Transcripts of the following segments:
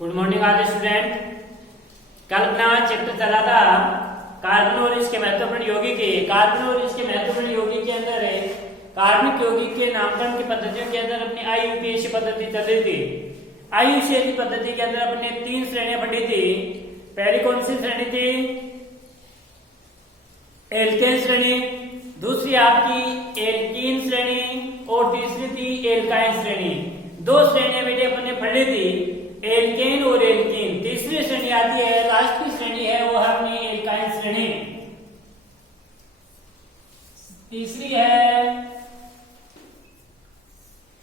Good morning आज student. कल अपना चैप्टर चला था कार्बन और इसके महत्वपूर्ण यौगिक। कार्बन और इसके महत्वपूर्ण यौगिक के अंदर है कार्बनिक यौगिक के नामकरण की पद्धतियों के अंदर अपनी आयुपीएसी पद्धति चल रही थी। आयुपीएसी पद्धति के अंदर अपने 3 श्रेणियां पढ़ी थी। पहली कौन सी श्रेणी थी? एल्केन श्रेणी, दूसरी आपकी एल्कीन श्रेणी और तीसरी थी एल्काइन श्रेणी। 2 श्रेणियां बेटे अपने पढ़ी थी, एल्केन और एल्कीन। तीसरी श्रेणी आती है, लास्ट की श्रेणी है वो है अपनी एल्काइन श्रेणी। तीसरी है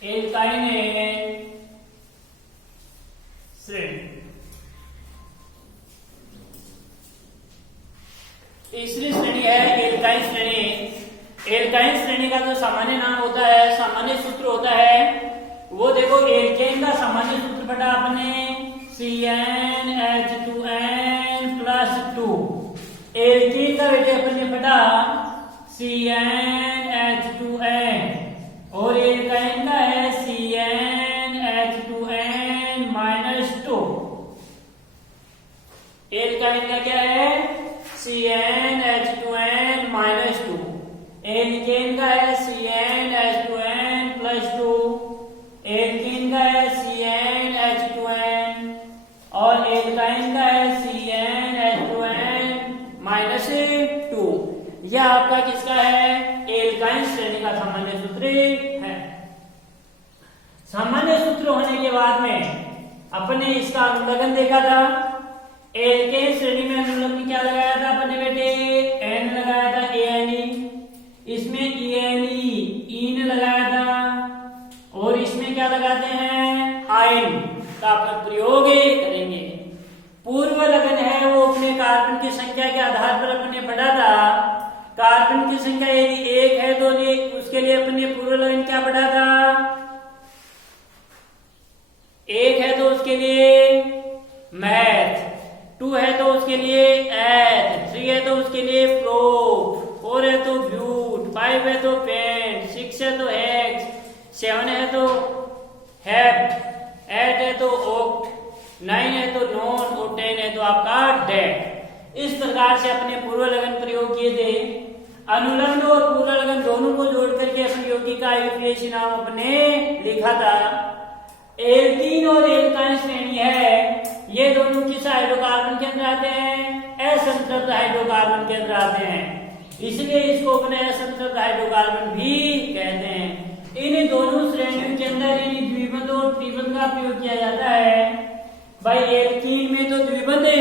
एल्काइन श्रेणी। तीसरी श्रेणी है एल्काइन श्रेणी। एल्काइन श्रेणी का जो सामान्य नाम होता है, सामान्य सूत्र होता है वो देखो, एल्केन का सामान्य सूत्र बटा अपने CnH2n+2। एल्कीन का बेटे अपने बटा CnH2n और एल्काइन का है CnH2n-2। एल्काइन का क्या है? CnH2n-2। एल्केन का है CnH2n+2। एल्कीन का है CnH2n और एल्काइन का है CnH2n-2। यह आपका किसका है? एल्काइन श्रेणी का सामान्य सूत्र है। सामान्य सूत्र होने के बाद में अपने इसका अनुलग्न देखा था। एल्केन श्रेणी में अनुलग्न क्या लगाया था अपने बेटे? N लगाया था, ANE। इसमें ENE, ईन लगाया था और इसमें क्या लगाते हैं? आयन का प्रयोग करेंगे। पूर्व लगन है वो अपने कार्बन की संख्या के आधार पर अपने पढ़ा था। कार्बन की संख्या यदि 1 है तो उसके लिए अपने पूर्व लगन क्या पढ़ा था? 1 है तो उसके लिए मैथ, 2 है तो उसके लिए एथ, 3 है तो उसके लिए प्रोप, 4 है तो ब्यूट, 5 है तो पेंट, 6 है तो हेक्स, 7 है तो हेप्ट, 8 है तो ऑक्ट, 9 है तो नॉन और 10 है तो आपका डेट। इस प्रकार से अपने पूर्व लगन प्रयोग किए थे। अनुलग्न और पूर्व लगन दोनों को जोड़ करके अपने यौगिक का आयुपीएसी नाम अपने लिखा था। एल्कीन और एल्काइन श्रेणी है, ये दोनों किस हाइड्रोकार्बन के अंदर आते हैं? असंतृप्त हाइड्रोकार्बन के अंदर आते हैं, इसलिए इसको अपने असंतृप्त हाइड्रोकार्बन भी कहते हैं। इन दोनों श्रेणियों के अंदर इन द्विबंध और त्रिबंध का प्रयोग किया जाता है। भाई एल्कीन में तो द्विबंध है,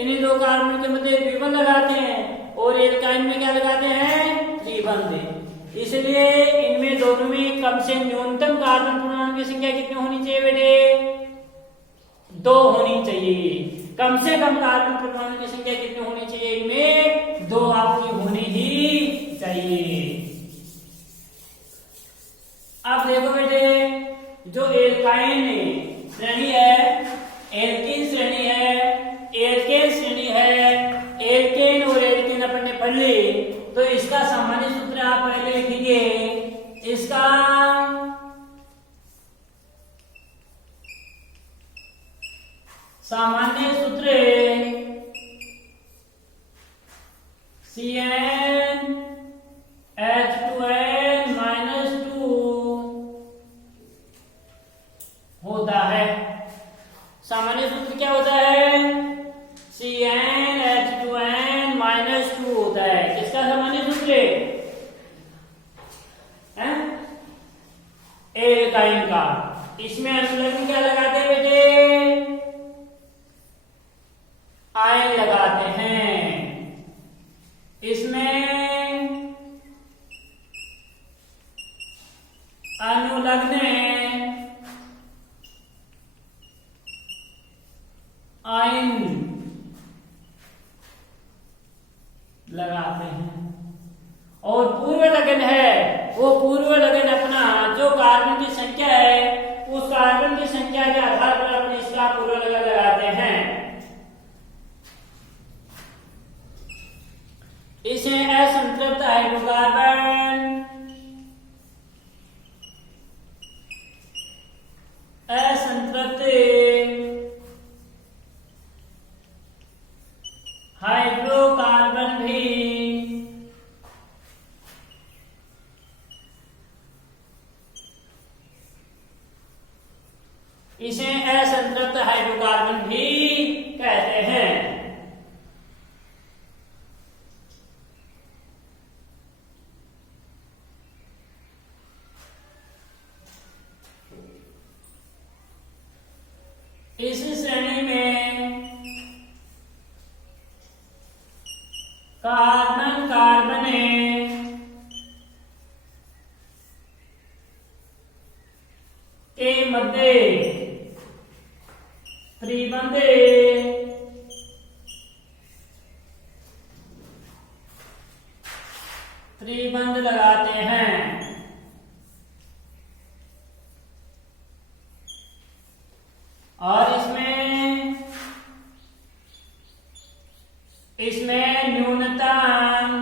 इन्हीं 2 कार्बन के मध्य द्विबंध लगाते हैं और एल्काइन में क्या लगाते हैं? त्रिबंध। इसलिए इनमें दोनों में कम से न्यूनतम कार्बन परमाणु की संख्या कितनी होनी चाहिए बेटे? 2 होनी चाहिए। कम से कम कार्बन परमाणु की संख्या कितनी होनी चाहिए? इनमें 2 आपकी होनी ही चाहिए। अब देखो बेटे, जो एल्काइन श्रेणी है, एल्कीन श्रेणी है, एल्केन श्रेणी है, एल्केन और एल्कीन अपन ने पढ़ ली, तो इसका सामान्य सूत्र आप पहले लिखेंगे। इसका सामान्य सूत्र CnH2n-2 होता है। सामान्य सूत्र क्या होता है? CnH2n-2 होता है। किसका सामान्य सूत्र है? एल्काइन का। इसमें अनुलग्न क्या लगाते हैं बेटे? आयन लगाते हैं। इसमें अनुलग्न आयन लगाते हैं और पूर्व लगन है वो पूर्व लगन अपना जो कार्बन की संख्या है उस कार्बन की संख्या के आधार पर अपने इसका पूर्व लगन लगाते हैं। इसे असंतृप्त हाइड्रोकार्बन असंतृप्त हाइड्रोकार्बन भी कहते हैं। इस श्रेणी में कार्बन कार्बोनेट के मध्य त्रिबंध लगाते हैं। और इसमें न्यूनतम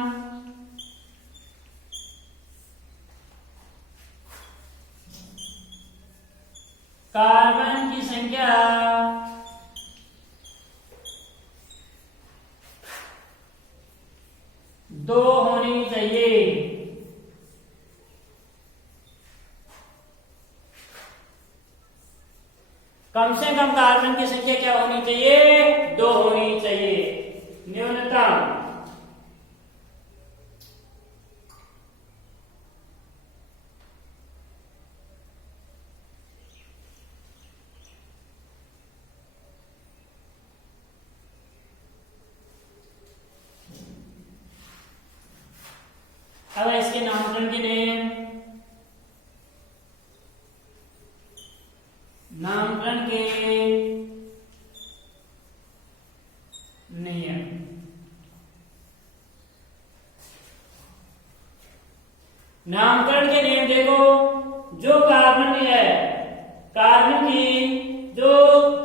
कार्बन की संख्या 2 होनी चाहिए। कम से कम कार्बन की संख्या क्या होनी चाहिए? 2 होनी चाहिए न्यूनतम। अब इसके नामकरण के नियम। नामकरण के नियम। नामकरण के नियम देखो, जो कार्बन है, कार्बन की जो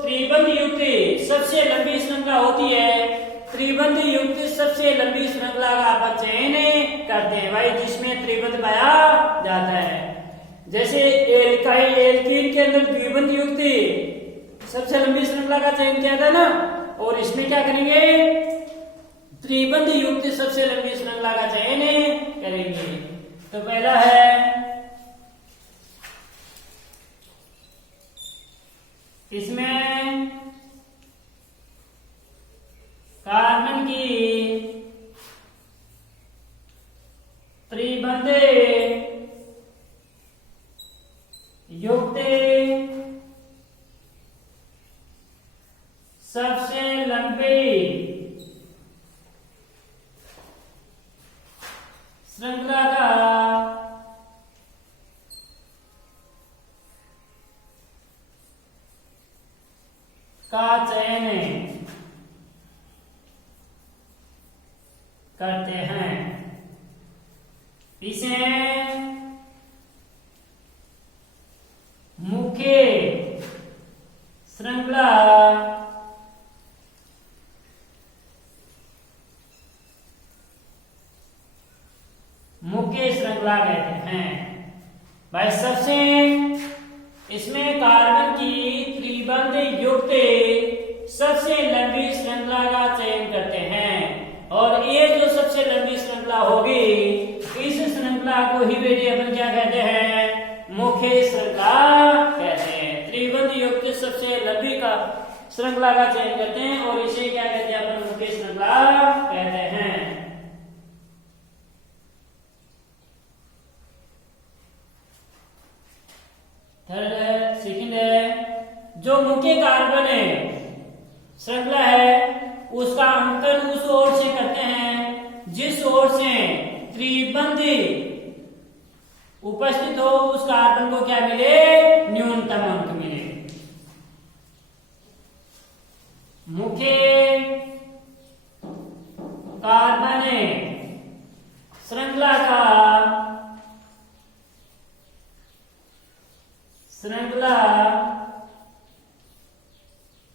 त्रिबंध युक्त सबसे लंबी श्रृंखला होती है, त्रिबंध युक्त सबसे लंबी श्रृंखला का आप चयन करते हैं भाई, जिसमें त्रिबंध पाया जाता है। जैसे एल्काइल एल्कीन के अंदर द्विबंध युक्त सबसे लंबी श्रृंखला का चयन किया था ना, और इसमें क्या करेंगे? त्रिबंध युक्त सबसे लंबी श्रृंखला का चयन करेंगे। तो पहला है, इसमें कार्बन की त्रिबंध युक्त सबसे लंबी श्रृंखला का चयन करते हैं। इसे मुख्य श्रृंखला कहते हैं भाई। सबसे इसमें कार्बन की त्रिबंध युक्त सबसे लंबी श्रृंखला का चयन करते हैं, और ये जो सबसे लंबी श्रृंखला होगी, इस श्रृंखला को ही बेटे अपन क्या कहते हैं? मुख्य श्रृंखला कहते हैं। त्रिबंध युक्त सबसे लंबी का श्रृंखला का चयन करते हैं, और इसे क्या कहते हैं? अपन मुख्य श्रृंखला कहते हैं। थर्ड है, सेकंड है, जो मुख्य कार्बन है श्रृंखला है, उसका अंकन उस ओर से करते हैं जिस ओर से त्रिबंध उपस्थित हो, उस कार्बन को क्या मिले? न्यूनतम अंक मिले। मुख्य कार्बन श्रृंखला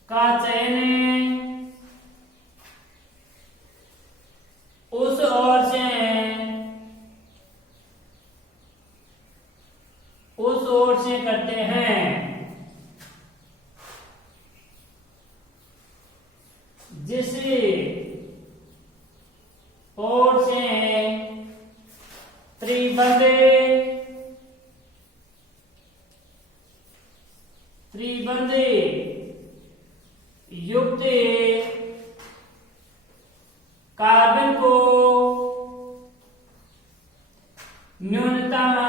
का चयन उस ओर से करते हैं जिस ओर से त्रिबंध युक्त कार्बन को न्यूनतम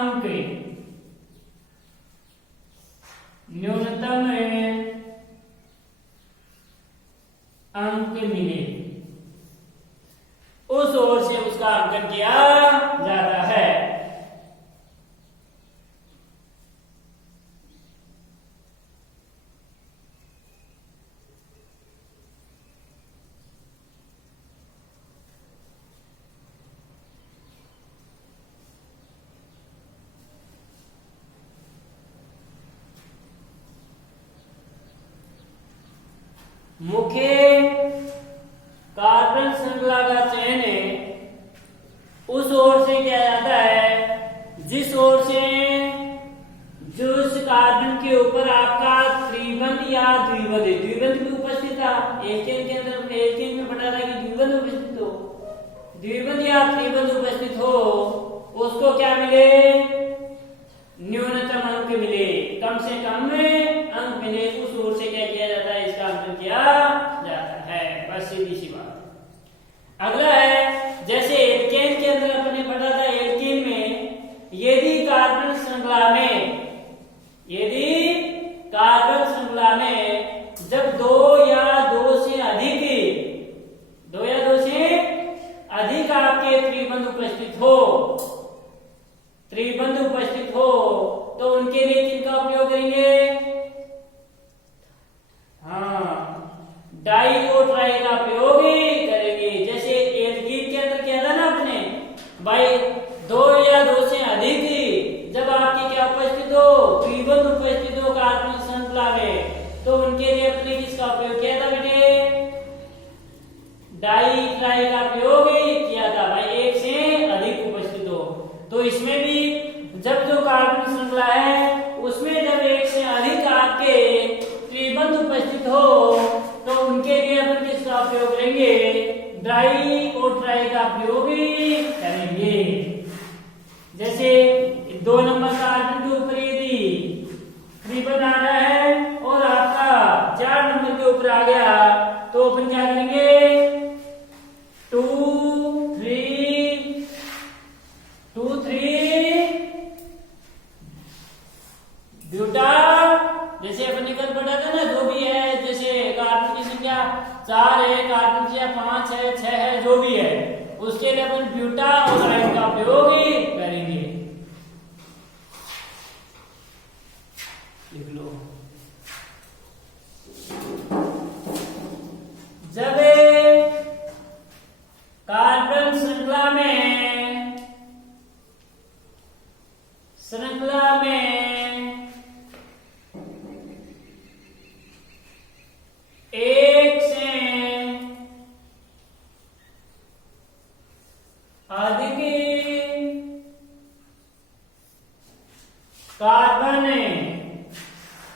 अंक मिले, उस ओर से उसका अंकन किया जाता है। मुख्य कार्बन श्रृंखला का चयन उस ओर से किया जाता है जिस ओर से जिस कार्बन के ऊपर आपका त्रिबंध या द्विबंध, द्विबंध की उपस्थित था, एल्केन के अंदर एल्केन में बता रहा है कि द्विबंध उपस्थित हो, द्विबंध या त्रिबंध उपस्थित हो, उसको क्या मिले, न्यूनतम अंक मिले, कम से कम अंक मिले, उस ओर से क्या किया जाता है, इसका अंकन किया जाता है। बस सीधी सी बात। अगला है, जैसे एल्केन के अंदर अपने पढ़ा था, एल्केन में यदि कार्बन श्रृंखला में जब दो या दो से अधिक आपके त्रिबंध उपस्थित हो तो उनके लिए किनका उपयोग करेंगे, डाई और ट्राई का प्रयोग करेंगे। जैसे एल्कीन के अंदर क्या था ना अपने भाई, दो या दो से अधिक जब आपके क्या उपस्थित हो, त्रिबंध उपस्थित हो कार्बन श्रृंखला में, तो उनके लिए अपने किसका उपयोग किया था बेटे, डाई ट्राई का प्रयोग किया था भाई, एक से अधिक उपस्थित हो। तो इसमें भी जब जो कार्बन श्रृंखला है उसमें जब एक से अधिक आपके त्रिबंध उपस्थित हो तो उनके लिए अपन किसका उपयोग करेंगे, डाई और ट्राई का प्रयोग करेंगे। जैसे 2 नंबर कार्बन के ऊपर यदि त्रिबंध आ रहा है और आपका 4 नंबर के ऊपर आ गया तो अपन क्या करेंगे, 2 3 ब्यूटा, जैसे अपन ने कल पढ़ा था ना, जो भी है, जैसे कार्बन की संख्या 4 है, कार्बन की 5 है, 6 है, जो भी है, उसके लिए अपन ब्यूटा और आयन का प्रयोग करेंगे। लिख लो, जब कार्बन श्रृंखला में एक से अधिक कार्बन,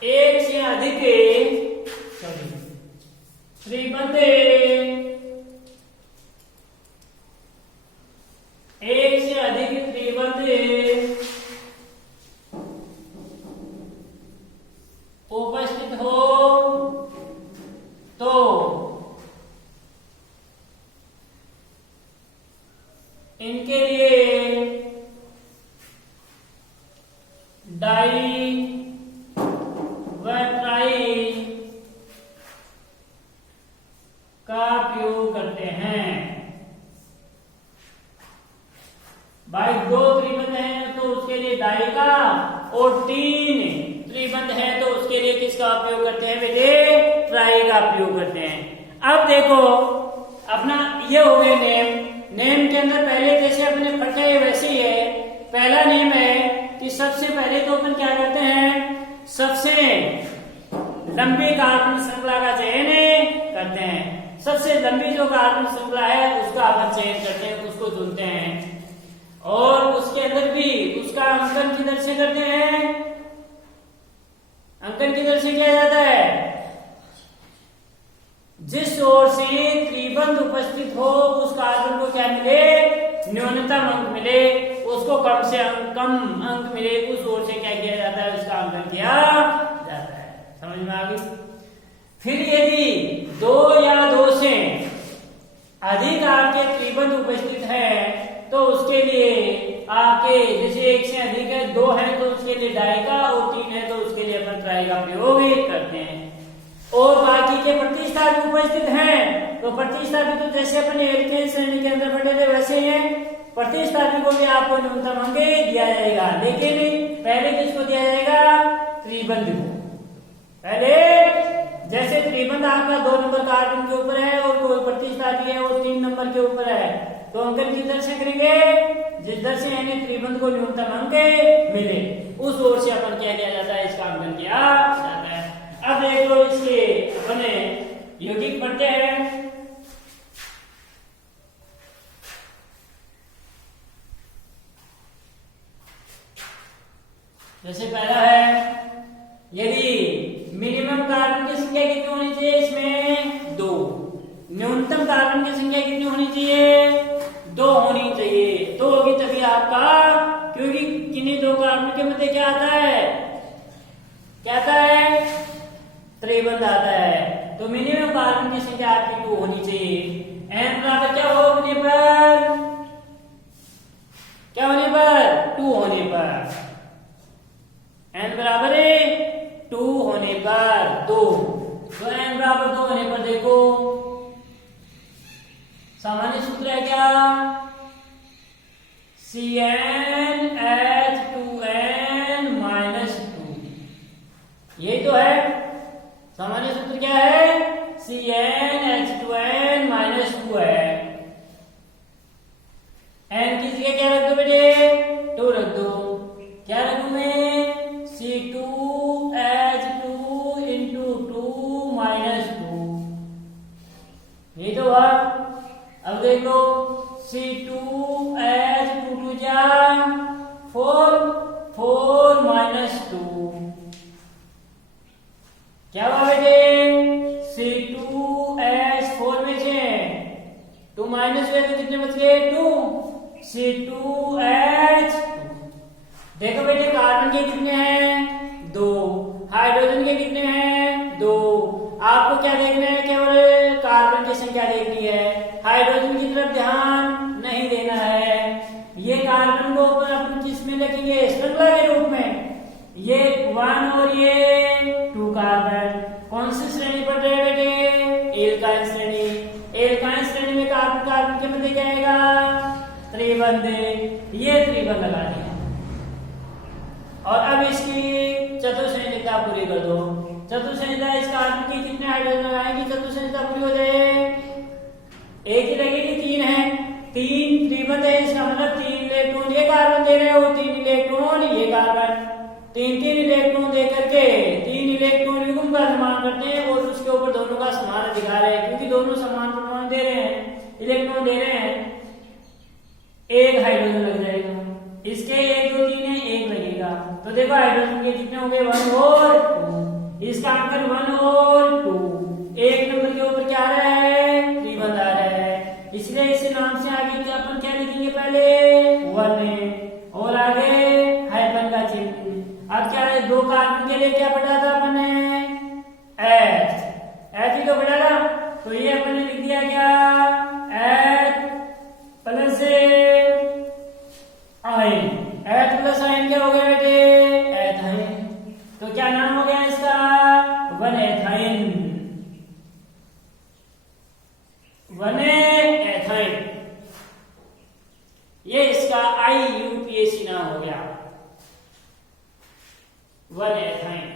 एक से अधिक त्रिबंध, एक से अधिक त्रिबंध उपस्थित हो तो इनके लिए डाई व ट्राई का प्रयोग करते हैं। भाई 2 त्रिबंध है तो उसके लिए डाई का, और 3 त्रिबंध है तो उसके लिए किसका उपयोग करते हैं बेटे, ट्राई का प्रयोग करते हैं। अब देखो अपना ये हो गए नेम के अंदर पहले जैसे अपने पढ़े हैं वैसे ही है। पहला नेम है कि सबसे पहले तो अपन क्या करते हैं, सबसे लंबी कार्बन श्रृंखला का चयन करते हैं। सबसे लंबी जो कार्बन श्रृंखला है उसका अपन चयन करते हैं, उसको चुनते हैं, और उसके अंदर भी उसका अंकन किधर से करते हैं, अंकन किधर से किया जाता है, जिस ओर से त्रिबंध उपस्थित हो उस कार्बन को क्या मिले, न्यूनतम अंक मिले, उसको कम से कम अंक मिले, उस ओर से क्या किया जाता है, उसका अंकन किया जाता है। समझ में आ गई। फिर यदि त्रिबंध उपस्थित है तो उसके लिए आपके जैसे एक से अधिक है, दो है तो उसके लिए डाई का, और तीन है तो उसके लिए अपन ट्राई का प्रयोग करते हैं। और बाकी के प्रतिस्थापित उपस्थित हैं तो प्रतिस्थापित तो जैसे अपन एल्केन श्रेणी के अंदर पढ़े थे वैसे ही है, प्रतिस्थापित को भी आपको न्यूनतम अंक दिया जाएगा, लेकिन पहले किसको दिया जाएगा? त्रिबंध को। पहले जैसे त्रिबंध आपका 2 नंबर कार्बन के ऊपर है और कोई प्रतिस्थापी है वो 3 नंबर के ऊपर है, तो अंकन किस दर से करेंगे? जिस दर से यानी त्रिबंध को न्यूनतम अंक मिले उस ओर से अपन क्या किया जाता है, इसका अंकन किया जाता है। अब देखो इसके अपने यौगिक पढ़ते हैं। जैसे पहला है, यदि मिनिमम कार्बन की संख्या कितनी होनी चाहिए? इसमें 2। न्यूनतम कार्बन की संख्या कितनी होनी चाहिए? 2 होनी चाहिए, तो होगी तभी आपका, क्योंकि किन्हीं 2 कार्बन के मध्य क्या आता है? क्या आता है? त्रिबंध आता है। तो मिनिमम कार्बन की संख्या आपकी 2 होनी चाहिए। n बराबर क्या होने पर? क्या होने पर? 2 होने पर। n बराबर 2 होने पर 2, तो n बराबर 2 होने पर देखो सामान्य सूत्र है क्या? CnH2n -2, यही तो है सामान्य सूत्र। क्या है? CnH2n -2 है। n की जगह क्या रख दो बेटे? 2 रख दो। क्या रखूं मैं? C2H2 into 2 - 2, यही तो हुआ। अब देखो C2H2 2 जा 4, 4 - 2, क्या हुआ बेटे? C2H4 में से 2 माइनस हुए तो कितने बच गए? 2। C2H, देखो बेटे कार्बन के कितने हैं? 2। हाइड्रोजन के कितने हैं? 2। आपको क्या देखना है? केवल कार्बन की संख्या देखनी है, हाइड्रोजन की तरफ ध्यान नहीं देना है। ये कार्बन को अपन किस में लिखेंगे? श्रृंखला के रूप में। ये 1 और ये 2 कार्बन कौन सी श्रेणी पढ़ रहे हैं बेटे? एल्काइन श्रेणी। एल्काइन श्रेणी में कार्बन कार्बन के मध्य क्या आएगा? त्रिबंध। ये त्रिबंध लगा दिया। और अब इसकी चतुश्रेणिता पूरी कर दो। चतुश्रेणिता इस कार्बन की कितने हाइड्रोजन लगाएंगे? चतुश्रेणिता पूरी हो जाए, एक ही लगेगी, 3 है। 3 त्रिबंध है, इसका मतलब 3 इलेक्ट्रॉन ये कार्बन दे रहे हैं और 3 इलेक्ट्रॉन ये कार्बन। 3 इलेक्ट्रॉन दे करके 3 इलेक्ट्रॉन युग्म का निर्माण करते हैं और उसके ऊपर दोनों का समान अधिकार है, क्योंकि दोनों समान परिमाण दे रहे हैं, इलेक्ट्रॉन दे रहे हैं। एक हाइड्रोजन लग जाएगा, इसके 1 2 3 है, 1 लगेगा। तो देखो हाइड्रोजन के कितने हो गए? 1 और 2। इसका अंकन 1 और 2। 1 नंबर के ऊपर क्या आ रहा है? त्रिबंध आ रहा है, इसलिए इस नाम से आगे क्या अपन क्या लिखेंगे? पहले 1 और आगे हाइफन का चिन्ह। अब क्या है? 2 कार्बन के लिए क्या पढ़ा था अपन ने? H ही तो पढ़ा था, तो ये अपन ने लिख दिया क्या? H plus ion. H plus ion क्या हो गया बेटे? एथाइन। तो क्या नाम हो गया इसका? 1 एथाइन। 1 एथाइन, ये इसका IUPAC नाम हो गया, 1 एथाइन।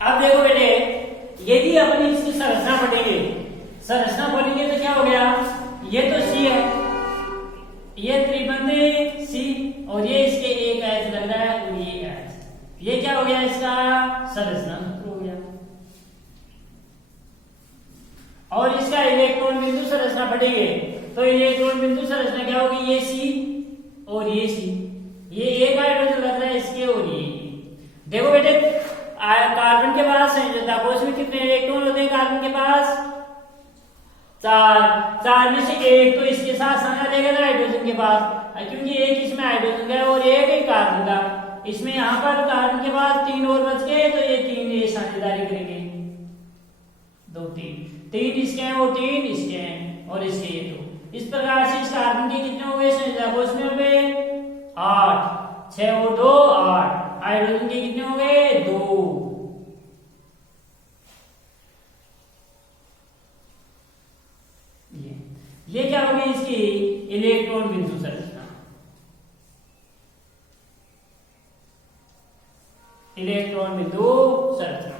अब देखो बेटे, यदि अपन इसकी संरचना पढ़ेंगे, संरचना पढ़ेंगे तो क्या हो गया? ये तो सी है, ये त्रिबंध सी, और ये इसके एक एच लग रहा है और ये एच, ये क्या हो गया इसका संरचना सूत्र हो गया। और इसका इलेक्ट्रॉन बिंदु संरचना पढ़ेंगे तो इलेक्ट्रॉन बिंदु संरचना क्या होगी, ये सी और ये सी, ये एक हाइड्रोजन लग रहा है इसके और ये। देखो बेटे कार्बन के पास संयोजकता कोश में कितने इलेक्ट्रॉन होते हैं, कार्बन के पास 4 में से एक तो इसके साथ साझा देगा ना हाइड्रोजन के पास, क्योंकि एक इसमें हाइड्रोजन का है और एक ही कार्बन का। इसमें यहाँ पर कार्बन के पास 3 और बच गए तो ये 3 ये साझेदारी करेंगे, 2 3 इसके हैं और 3 इसके हैं और इसके ये 2। इस प्रकार से इस कार्बन के कितने हो गए संयोजकता कोश में, हो गए 8, 6 और 2 8। हाइड्रोजन के कितने हो गए 2। ये क्या हो गई इसकी इलेक्ट्रॉन बिंदु संरचना, इलेक्ट्रॉन बिंदु संरचना।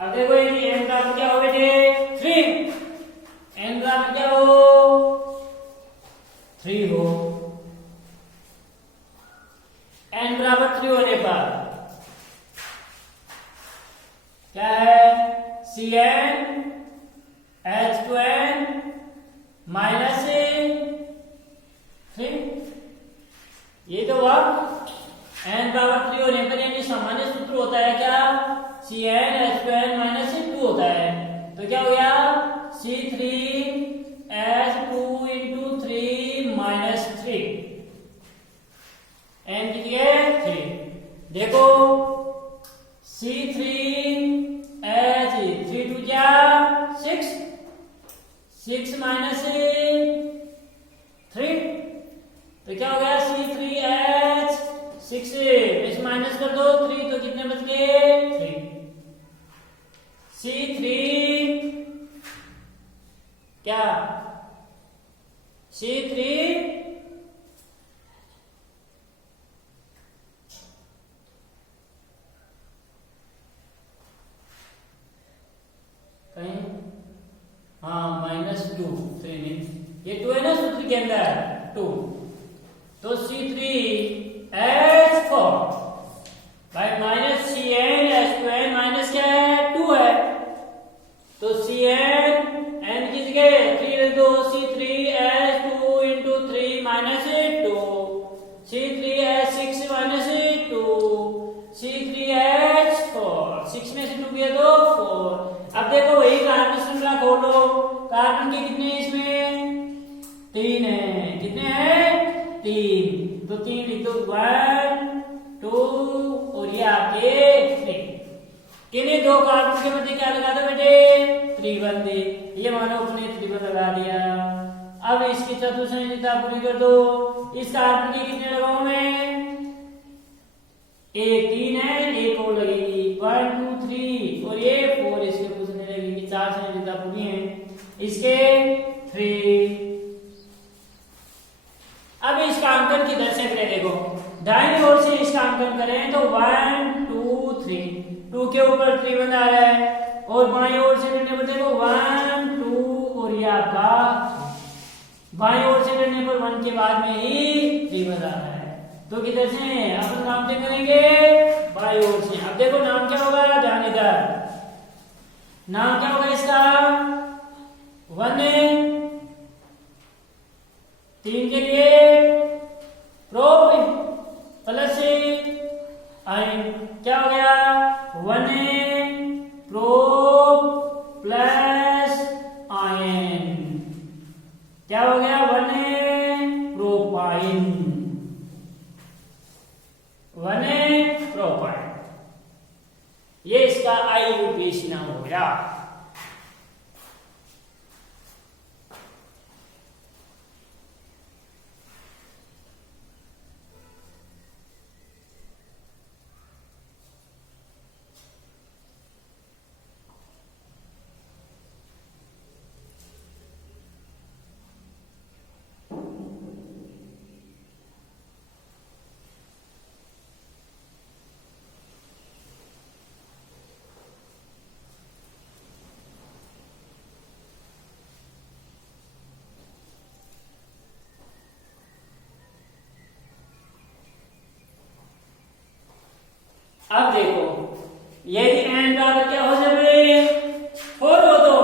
अब देखो ये n बराबर क्या हो बेटे 3, n बराबर क्या हो 3 हो। n बराबर 3 होने पर क्या है Cn H2n माइनस 3, ये तो हुआ। n बराबर 3 होने पर यानी सामान्य सूत्र होता है क्या, Cn H2n माइनस 2 होता है, तो क्या हो गया C3 H2 into 3 minus 3, n कितनी है 3। देखो C3 H 3 2 क्या 6, 6 माइनस 3, तो क्या हो गया C3H 6 इस माइनस कर दो 3 तो कितने बच गए 3। C3 क्या C3 कहीं हाँ -2 3 नहीं, ये 2 है ना सूत्र के अंदर 2, तो C3H4 भाई माइनस Cn H2n माइनस क्या है 2 है, तो Cn n की जगह 3 रख दो, C3H2 into 3 minus 2, C3H6 minus 2, C3H4 6 में से 2 गया तो 4। अब देखो वही कार्बन श्रृंखला खोलो, कार्बन के कितने इसमें 3 है, कितने हैं 3, तो 3 लिख दो 1 2 और ये आपके 3। किन्हीं 2 कार्बन के मध्य क्या लगा दो बेटे त्रिबंध, ये मानो अपने त्रिबंध लगा दिया। अब इसकी चतुर्संयोजकता पूरी कर दो, इस कार्बन के कितने लगाऊं मैं, एक 3 है, एक और लगेगी 1 2 3 और ये 4 इसके पूछने लगेगी, 4 संयोजकता पूरी है इसके 3। अब इसका अंकन किधर से करें, देखो दाहिनी ओर से इसका अंकन करें तो 1 2 3, 2 के ऊपर त्रिबंध आ रहा है और बाईं ओर से करने पर देखो 1 2 और ये आपका बाईं ओर से करने पर 1 के बाद में ही त्रिबंध आ रहा है, तो किधर से अपन नाम से करेंगे बाईं ओर से। अब देखो नाम क्या होगा, ध्यान इधर, नाम क्या होगा इसका 1 3 के लिए प्रोप प्लस आयन, क्या हो गया 1 प्रोप प्लस आयन, क्या हो गया 1 प्रोपाइन, 1 प्रोपाइन, ये इसका IUPAC नाम हो गया। अब देखो, यदि n बराबर क्या हो जाए, 4 हो, तो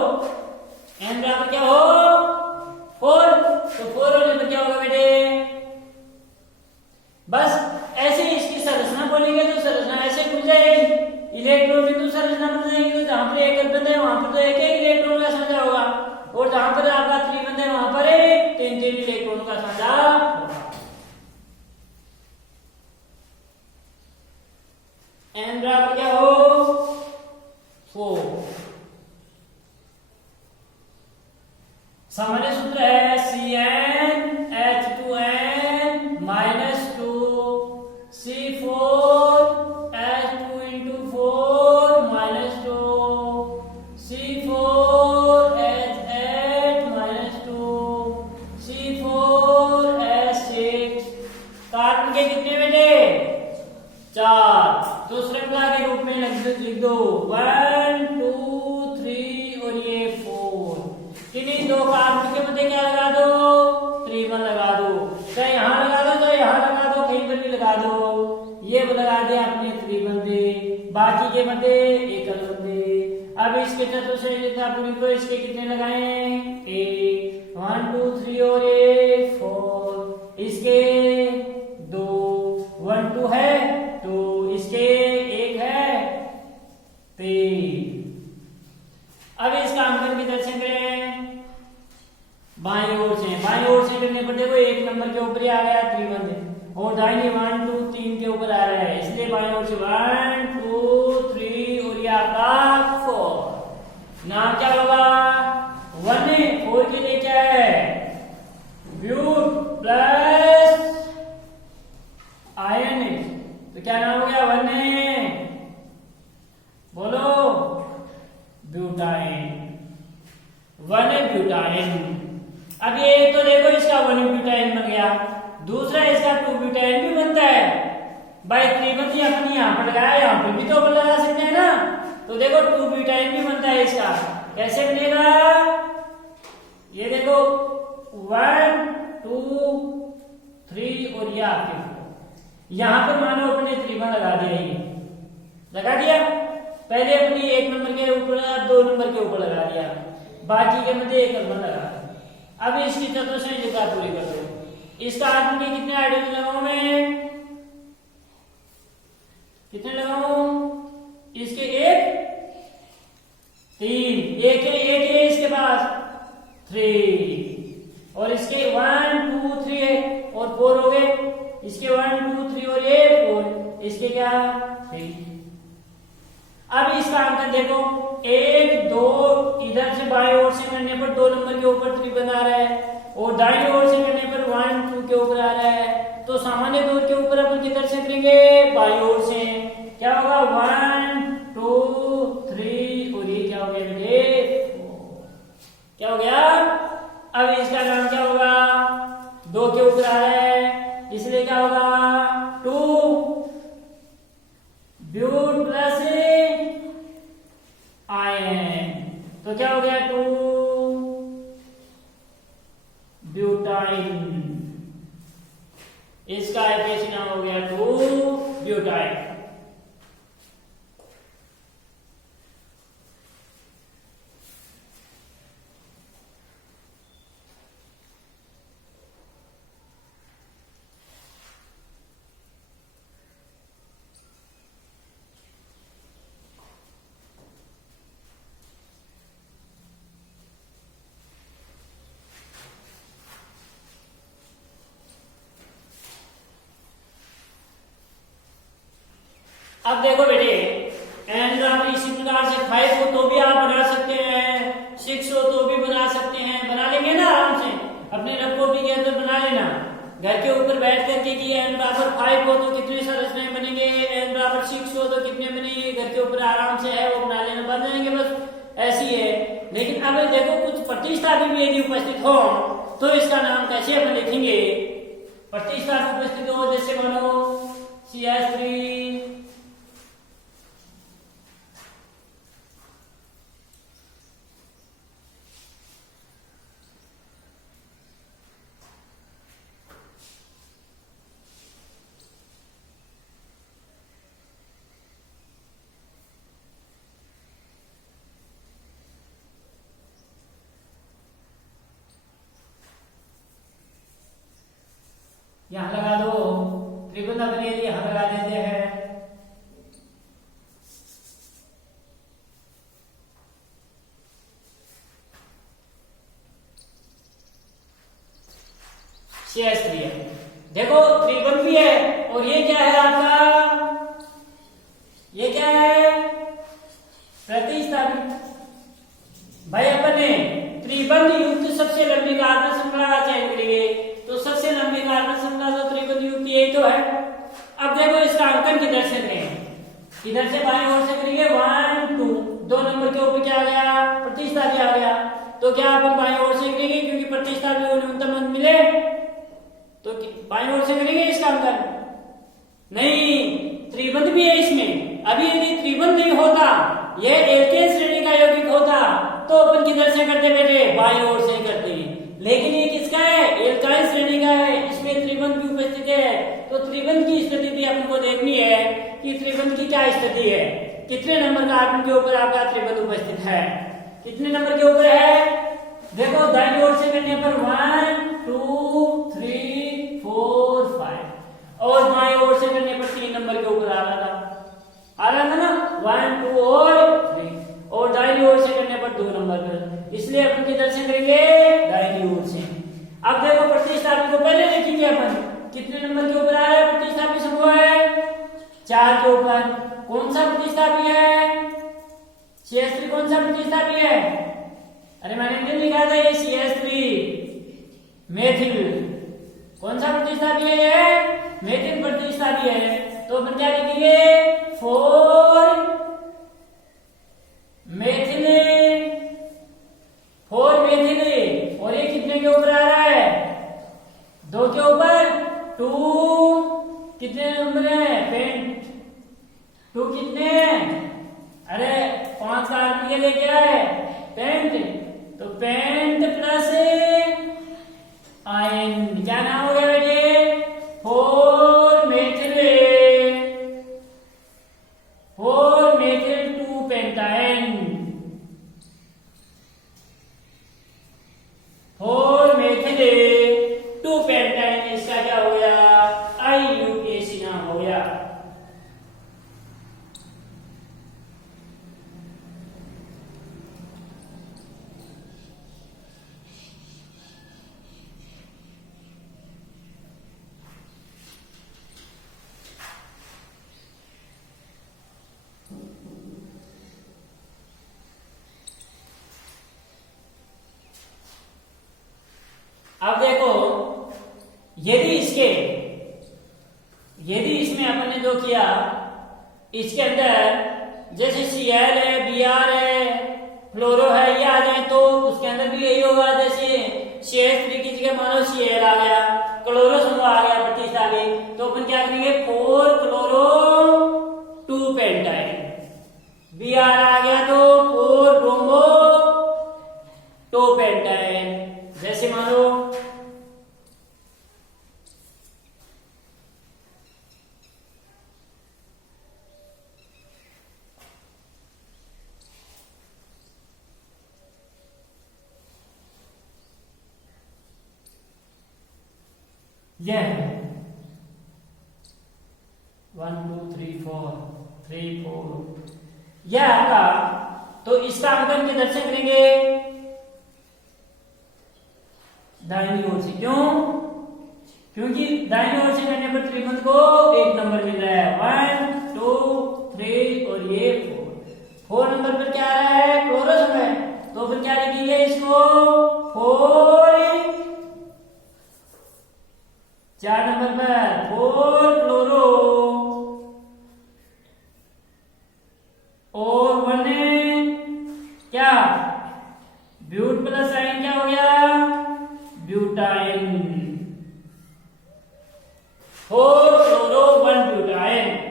n बराबर क्या हो, 4, तो 4 होने पर क्या होगा बेटे, बस ऐसे ही इसकी संरचना बोलेंगे तो संरचना ऐसे खुल जाएगी, इलेक्ट्रॉन बिंदु संरचना बन जाएगी। तो जहां पर एक बंद है वहां पर तो एक एक इलेक्ट्रॉन का साझा होगा, और जहां पर आपका त्रिबंध है वहां पर तीन तीन इलेक्ट्रॉन का साझा होगा। n बराबर क्या हो, 4। सामान्य सूत्र है CnH2n -2 C4H2 into 4 -2 C4H8 -2 C4H6। Carbon के कितने बेटे, 4। तो श्रृंखला के रूप में लिख दो 1 2 3 और ये 4। किन्हीं दो कार्बन के मध्य क्या लगा दो, त्रिबंध लगा दो, चाहे यहां लगा दो चाहे यहां लगा दो, कहीं पर भी लगा दो। ये लगा दिया अपने त्रिबंधे, बाकी के मध्य एकल बंधे। अब इसके चतुर्भुज पूरी को इसके कितने लगाए, 1 2 3 और 4। इसके 2 1 2 है, तो इसके 1 है 3। अब इसका अंकन की दर्शन करें बाईं ओर से करने पर देखो 1 नंबर के ऊपर ही आ गया त्रिबंध, और दाहिने 1 2 3 के ऊपर आ रहा है, इसलिए बाईं ओर से 1 2 3 और ये आपका 4। नाम क्या होगा, 1 4 के लिए क्या है, ब्यूट प्लस आयन, तो क्या नाम हो गया, 1 बोलो, ब्यूटाइन, 1 ब्यूटाइन। अब ये तो देखो इसका 1 ब्यूटाइन बन गया, दूसरा इसका 2 ब्यूटाइन भी बनता है। भाई त्रिबंध अपन यहाँ पर लगाया, यहाँ पर भी तो अपन लगा सकते हैं ना, तो देखो 2 ब्यूटाइन भी बनता है इसका। कैसे बनेगा, ये देखो 1 2 3 और ये आपके 4। यहां पर मानो अपने त्रिबंध लगा दिया, ये लगा दिया, पहले अपनी 1 नंबर के ऊपर 2 नंबर के ऊपर लगा दिया, बाकी के मध्य एक बंध लगा दिया। अब इसकी चतुर्भुज पूरी कर दो। इसका आदमी के कितने हाइड्रोजन लगाऊं मैं, कितने लगाऊं, इसके 1 3, एक है इसके पास 3, और इसके 1 2 3 है और 4 हो गए, इसके 1 2 3 और ये 4, इसके क्या 3। अब इसका अंकन देखो 1 2 इधर से बाईं ओर से करने पर 2 नंबर के ऊपर त्रिबंध आ रहा है, और दाईं ओर से करने पर 1 2 के ऊपर आ रहा है, तो सामान्य दूर के ऊपर अपन किधर से करेंगे, बाईं ओर से। क्या होगा 1 2 3 और ये क्या हो गया बेटे 4। क्या हो गया, अब इसका नाम क्या होगा, 2 के ऊपर आ रहा है, इसलिए क्या होगा 2 ब्यूट प्लस आयन, तो क्या हो गया 2 ब्यूटाइन। इसका आईपीएसी नाम हो गया 2 ब्यूटाइन। अब देखो बेटे n बराबर इसी प्रकार से 5 हो तो भी आप बना सकते हैं, 6 हो तो भी बना सकते हैं, बना लेंगे ना आराम से, अपने रफ कॉपी के अंदर बना लेना, घर के ऊपर बैठ करके कि n बराबर 5 हो तो कितने संरचनाएं बनेंगे, n बराबर 6 हो तो कितने बनेंगे, घर के ऊपर आराम से है वो बना लेना, बन जाएंगे, बस ऐसी है। लेकिन अब देखो कुछ प्रतिस्थापी भी यदि उपस्थित हो तो इसका नाम कैसे अपन लिखेंगे, प्रतिस्थापी उपस्थित हो, जैसे मानो CH3 CH3 CH3 है। देखो त्रिबंध भी है और ये क्या है आपका, ये क्या है, प्रतिस्थापी। भाई अपन ने त्रिबंध युक्त सबसे लंबी कार्बन श्रृंखला का चयन करेंगे, तो सबसे लंबी कार्बन श्रृंखला तो त्रिबंध युक्त यही तो है। अब देखो इसका अंकन किधर से करें, इधर से बाएं ओर से करेंगे 1 2, 2 नंबर के ऊपर क्या आ गया, प्रतिस्थापी आ गया। तो क्या अपन बाएं ओर से करेंगे क्योंकि प्रतिस्थापी को न्यूनतम अंक मिले, तो बाएं ओर से करेंगे इसका अंकन। नहीं, त्रिबंध भी है इसमें। अभी यदि त्रिबंध नहीं होता, यह एल्केन श्रेणी का यौगिक होता, तो अपन किधर से करते बेटे, बाईं ओर से करते हैं। लेकिन ये किसका है, एल्काइल श्रेणी का है, इसमें त्रिबंध भी उपस्थित है। तो त्रिबंध की स्थिति भी अपन को देखनी है कि त्रिबंध की क्या स्थिति है, कितने नंबर कार्बन के ऊपर आपका त्रिबंध उपस्थित है, कितने नंबर के ऊपर है। देखो दाईं ओर से करने पर 1 2 3 4 5 और बाईं ओर से करने पर 3 नंबर के ऊपर आ रहा था ना, 1 2 और 3, और दाईं ओर से करने पर 2 नंबर पर। इसलिए अपन किधर से करेंगे, दाईं ओर से। अब देखो प्रतिस्थापी को पहले देखेंगे अपन, कितने नंबर के ऊपर आ रहा है प्रतिस्थापी समूह है, 4 के ऊपर। कौन सा प्रतिस्थापी है, CH3 कौन सा प्रतिस्थापी है, अरे मैंने नहीं लिखा था ये CH3 मेथिल, कौन सा प्रतिस्थापी है, ये मेथिल प्रतिस्थापी है। तो अपन क्या लिखेंगे, 4 मेथिल, 4 मेथिल, और ये कितने के ऊपर आ रहा है, 2 के ऊपर, 2 कितने नंबर है, पेंट 2 कितने, अरे 5 कार्बन के लिए क्या है, पेंट, तो पेंट प्लस आयन, क्या नाम हो गया बेटे, 4 मेथिल, 4 मेथिल 2 पेंटायन, 4 मेथिल 2 पेंटायन, इसका क्या हो गया, IUPAC नाम हो गया। अब देखो यदि इसमें अपन ने जो किया, इसके अंदर जैसे Cl है, Br है, फ्लोरो है, ये आ जाए तो उसके अंदर भी यही होगा। जैसे CH3 की जगह मानो Cl आ गया, क्लोरो समूह आ गया प्रतिस्थापी, तो अपन क्या करेंगे, 4 क्लोरो 2 पेंटाइन, Br आ गया तो 4 ब्रोमो 2 पेंटाइन। जैसे मानो यह है 1 2 3 4 3 4, यह आपका, तो इसका अंकन किधर से करेंगे, दाहिनी ओर से। क्यों, क्योंकि दाहिनी ओर से करने पर त्रिबंध को 1 नंबर मिल रहा है, 1 2 3 और ये 4 नंबर पर क्या आ रहा है, क्लोरो समूह, तो फिर क्या लिखेंगे इसको, 4 नंबर पर 4 क्लोरो और 1 क्या, ब्यूट प्लस साइन क्या हो गया, ब्यूटाइन, 4 क्लोरो 1 ब्यूटाइन।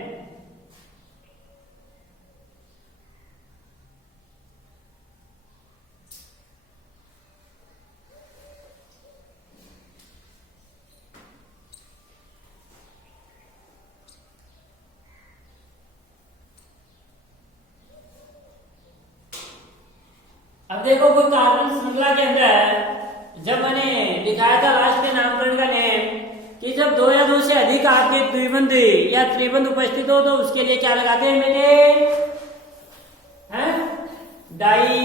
अब देखो कोई कार्बन श्रृंखला के अंदर जब मैंने दिखाया था लास्ट में नामकरण का नेम, कि जब 2 या 2 से अधिक आपके द्विबंध या त्रिबंध उपस्थित हो तो उसके लिए क्या लगाते हैं बेटे, हैं, डाई,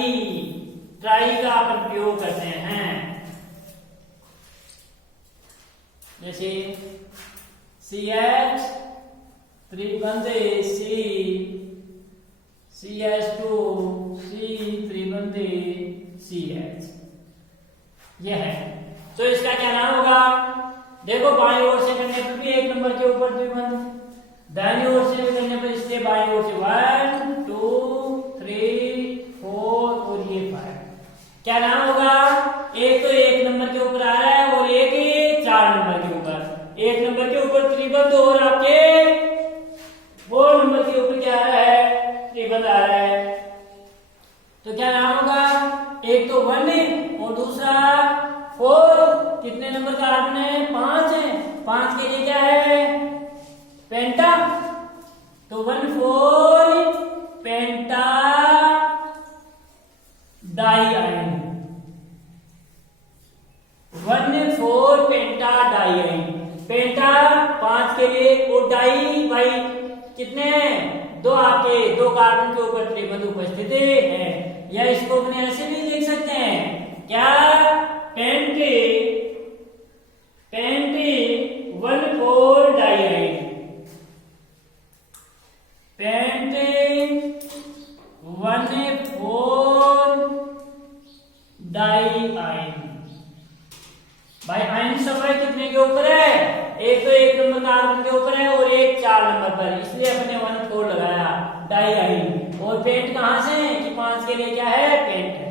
ट्राई का अपन प्रयोग करते हैं। जैसे CH त्रिबंधे C, CH2 C त्रिबंधे CH, यह है। तो इसका क्या नाम होगा? देखो बाईं ओर से करने पर भी एक नंबर के ऊपर द्विबंध, दाहिनी ओर से भी करने पर इसके बाईं ओर से 1 2 3 4 और ये 5। क्या नाम होगा? एक तो एक नंबर के ऊपर आ रहा है और एक ही 4 नंबर के ऊपर। एक नंबर के ऊपर त्रिबंध और आपके 4 नंबर के ऊपर क्या आ रहा है? त्रिबंध आ रहा है। तो क्या नाम होगा? एक तो 1 और दूसरा 4। कितने नंबर का कार्बन है? 5 है। 5 के लिए क्या है? पेंटा। तो 1,4 पेंटा डाई आयन, 1,4 पेंटा डाई आयन। पेंटा 5 के लिए और डाई भाई कितने हैं? 2 आपके 2 कार्बन के ऊपर त्रिबंध उपस्थित है। या इसको अपने ऐसे भी लिख सकते हैं, क्या? पेंटे 1,4 डाई आयन, पेंटे 1,4 डाई आयन। भाई आयन समय कितने के ऊपर है? एक तो एक नंबर कार्बन के ऊपर है और एक 4 नंबर पर, इसलिए अपने 1,4 लगाया डाई आयन। और पेंट कहां से है कि 5 के लिए क्या है? पेंट है।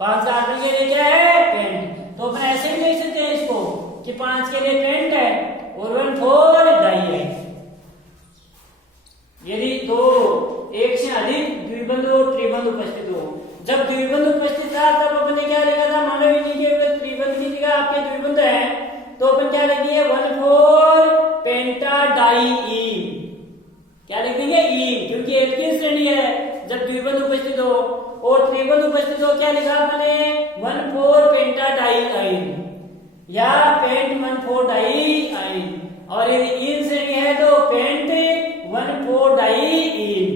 5 कार्बन के लिए क्या है? पेंट। तो अपन ऐसे भी लिख सकते हैं इसको कि 5 के लिए पेंट है और 1,4 डाई है। यदि एक से अधिक द्विबंध और त्रिबंध उपस्थित हो, जब द्विबंध उपस्थित था तब अपन ने क्या लिखा था? मानव नहीं के त्रिबंध की जगह आपके द्विबंध है तो अपन क्या लिखेंगे? 1,4 पेंटा डाई ईन। क्या लिख देंगे? ईन, क्योंकि एल्कीन श्रेणी है। जब द्विबंध उपस्थित हो और त्रिबंध उपस्थित हो, क्या लिखा आपने? 1,4 पेंटा डाई आयन या पेंट 1,4 डाई आयन। और यदि ईन श्रेणी है तो पेंट 1,4 डाई ईन।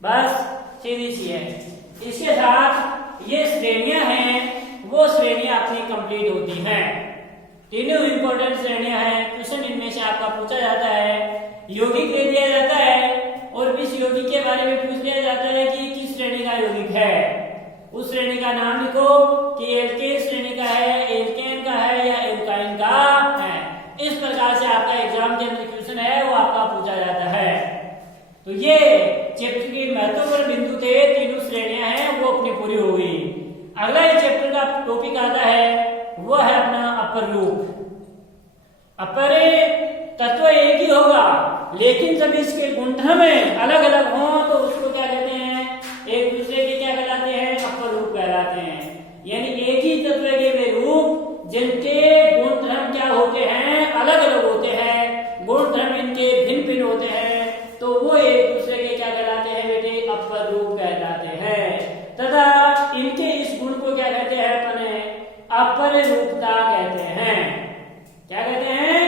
बस सीधी सी है। इसके साथ ये श्रेणियां हैं वो श्रेणियां अपनी कंप्लीट होती हैं। तीनों इंपॉर्टेंट श्रेणियां हैं। क्वेश्चन इनमें से आपका पूछा जाता है, यौगिक दे दिया जाता है और इस यौगिक के बारे में पूछ लिया जाता है कि किस श्रेणी का यौगिक है। उस श्रेणी का नाम लिखो कि एल्केन श्रेणी का है, एल्केन का है या एल्काइन का है। इस प्रकार से आपका एग्जाम के अंदर क्वेश्चन है वो आपका पूछा जाता है। तो ये चैप्टर की महत्वपूर्ण बिंदु थे। तीनों श्रेणियां हैं वो अपनी पूरी हो गई। अगला ये चैप्टर का टॉपिक आता है वो है अपना अपर रूप। अपर तत्व एक ही होगा लेकिन जब इसके गुणधर्म अलग अलग हों तो उसको क्या कहते हैं? एक दूसरे के क्या कहलाते हैं? अपर रूप कहलाते हैं। यानी एक ही तत्व के वे रूप जिनके गुणधर्म क्या होते हैं? अलग अलग होते हैं, गुणधर्म इनके भिन्न भिन्न होते हैं, तो वो एक दूसरे के क्या कहलाते हैं बेटे? अपर रूप कहलाते हैं। तथा इनके इस गुण को क्या कहते हैं? अपने अपर रूपता कहते हैं। क्या कहते हैं?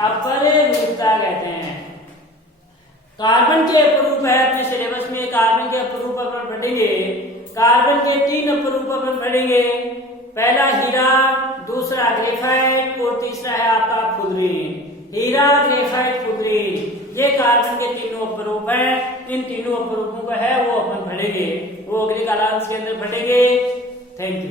अपर रूपता कहते हैं। कार्बन के अपरूप है अपने सिलेबस में, कार्बन के अपरूप अपन पढ़ेंगे। कार्बन के 3 अपरूप अपन पढ़ेंगे। पहला हीरा, दूसरा ग्रेफाइट और तीसरा है आपका फुलरीन। हीरा, ग्रेफाइट, फुलरीन, ये कार्बन के तीनों अपरूप हैं। इन तीनों अपरूपों का है वो अपन पढ़ेंगे, वो अगली क्लास के अंदर पढ़ेंगे। Thank you.